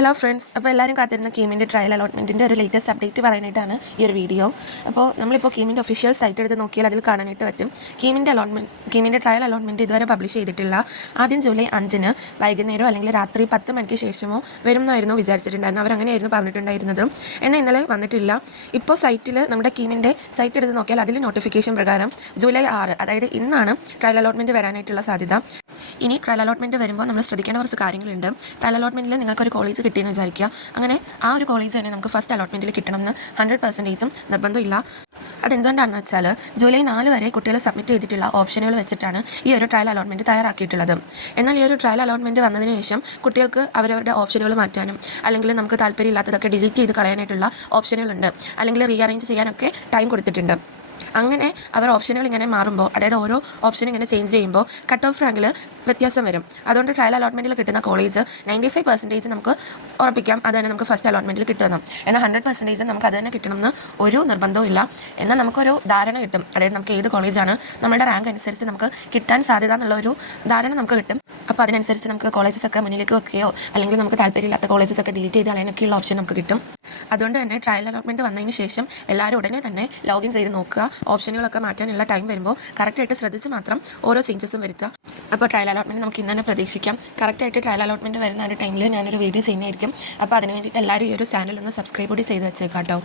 Hello friends, അപ്പോൾ എല്ലാവരും കാത്തിരുന്ന കീമിൻ്റെ ട്രയൽ അലോട്ട്മെൻറ്റിൻ്റെ ഒരു ലേറ്റസ്റ്റ് അപ്ഡേറ്റ് പറയാനായിട്ടാണ് ഈ ഒരു വീഡിയോ. അപ്പോൾ നമ്മളിപ്പോൾ കീമിൻ്റെ ഒഫീഷ്യൽ സൈറ്റ് എടുത്ത് നോക്കിയാൽ അതിൽ കാണാനായിട്ട് പറ്റും കീമിൻ്റെ ട്രയൽ അലോട്ട്മെൻറ്റ് ഇതുവരെ പബ്ലിഷ് ചെയ്തിട്ടില്ല. ആദ്യം ജൂലൈ 5-ന് വൈകുന്നേരമോ അല്ലെങ്കിൽ രാത്രി 10 മണിക്ക് ശേഷമോ വരുമെന്നായിരുന്നു വിചാരിച്ചിട്ടുണ്ടായിരുന്നു. അവരങ്ങനെയായിരുന്നു പറഞ്ഞിട്ടുണ്ടായിരുന്നത്. എന്നാൽ ഇന്നലെ വന്നിട്ടില്ല. ഇപ്പോൾ സൈറ്റിൽ നമ്മുടെ കീമിൻ്റെ സൈറ്റ് എടുത്ത് നോക്കിയാൽ അതിൽ നോട്ടിഫിക്കേഷൻ പ്രകാരം ജൂലൈ 6, അതായത് ഇന്നാണ് ട്രയൽ അലോട്ട്മെൻറ്റ് വരാനായിട്ടുള്ള സാധ്യത. ഇനി ട്രയൽ അലോട്ട്മെൻറ്റ് വരുമ്പോൾ നമ്മൾ ശ്രദ്ധിക്കേണ്ട കുറച്ച് കാര്യങ്ങളുണ്ട്. ട്രയൽ അലോട്ട്മെൻറ്റിൽ നിങ്ങൾക്കൊരു കോളേജ് കിട്ടിയെന്ന് വിചാരിക്കുക. അങ്ങനെ ആ ഒരു കോളേജ് തന്നെ നമുക്ക് ഫസ്റ്റ് അലോട്ട്മെൻറ്റിൽ കിട്ടണമെന്ന് 100% നിർബന്ധമില്ല. അതെന്തുകൊണ്ടാണെന്ന് വെച്ചാൽ ജൂലൈ 4 വരെ കുട്ടികൾ സബ്മിറ്റ് ചെയ്തിട്ടുള്ള ഓപ്ഷനുകൾ വെച്ചിട്ടാണ് ഈ ഒരു ട്രയൽ അലോട്ട്മെൻറ്റ് തയ്യാറാക്കിയിട്ടുള്ളത്. എന്നാൽ ഈ ഒരു ട്രയൽ അലോട്ട്മെൻറ്റ് വന്നതിന് ശേഷം കുട്ടികൾക്ക് അവരവരുടെ ഓപ്ഷനുകൾ മാറ്റാനും അല്ലെങ്കിൽ നമുക്ക് താല്പര്യമില്ലാത്തതൊക്കെ ഡിലീറ്റ് ചെയ്ത് കളയാനായിട്ടുള്ള ഓപ്ഷനുകളുണ്ട്. അല്ലെങ്കിൽ റീഅറേഞ്ച് ചെയ്യാനൊക്കെ ടൈം കൊടുത്തിട്ടുണ്ട്. അങ്ങനെ അവർ ഓപ്ഷനുകൾ ഇങ്ങനെ മാറുമ്പോൾ, അതായത് ഓരോ ഓപ്ഷൻ ഇങ്ങനെ ചേഞ്ച് ചെയ്യുമ്പോൾ കട്ട് ഓഫ് റാങ്കിൽ വ്യത്യാസം വരും. അതുകൊണ്ട് ട്രയൽ അലോട്ട്മെൻറ്റിൽ കിട്ടുന്ന കോളേജ് 95% നമുക്ക് ഉറപ്പിക്കാം അത് തന്നെ നമുക്ക് ഫസ്റ്റ് അലോട്ട്മെൻറ്റിൽ കിട്ടുമെന്നും. എന്നാൽ 100% നമുക്ക് അത് തന്നെ കിട്ടണമെന്ന് ഒരു നിർബന്ധവും ഇല്ല. എന്നാൽ നമുക്കൊരു ധാരണ കിട്ടും. അതായത് നമുക്ക് ഏത് കോളേജാണ് നമ്മുടെ റാങ്ക് അനുസരിച്ച് നമുക്ക് കിട്ടാൻ സാധ്യത എന്നുള്ളൊരു ധാരണ നമുക്ക് കിട്ടും. അപ്പോൾ അതിനനുസരിച്ച് നമുക്ക് കോളേജസ് ഒക്കെ മുന്നിലേക്ക് വെക്കുകയോ അല്ലെങ്കിൽ നമുക്ക് താല്പര്യമില്ലാത്ത കോളേജസ് ഒക്കെ ഡിലീറ്റ് ചെയ്ത് കളയാനൊക്കെയുള്ള ഓപ്ഷൻ നമുക്ക് കിട്ടും. അതുകൊണ്ട് തന്നെ ട്രയൽ അലോട്ട്മെൻറ്റ് വന്നതിന് ശേഷം എല്ലാവരും ഉടനെ തന്നെ ലോഗിൻ ചെയ്ത് നോക്കുക. ഓപ്ഷനുകളൊക്കെ മാറ്റാനുള്ള ടൈം വരുമ്പോൾ കറക്റ്റായിട്ട് ശ്രദ്ധിച്ച് മാത്രം ഓരോ ചേഞ്ചസും വരുത്തുക. അപ്പോൾ ട്രയൽ അലോട്ട്മെൻറ്റ് നമുക്ക് ഇന്ന് തന്നെ പ്രതീക്ഷിക്കാം. കറക്റ്റായിട്ട് ട്രയൽ അലോട്ട്മെൻറ്റ് വരുന്ന ഒരു ടൈമിൽ ഞാനൊരു വീഡിയോ ചെയ്യുന്നതായിരിക്കും. അപ്പോൾ അതിന് വേണ്ടിയിട്ട് എല്ലാവരും ഈ ഒരു ചാനൽ ഒന്ന് സബ്സ്ക്രൈബ് കൂടി ചെയ്ത് വെച്ചേക്കാം കേട്ടോ.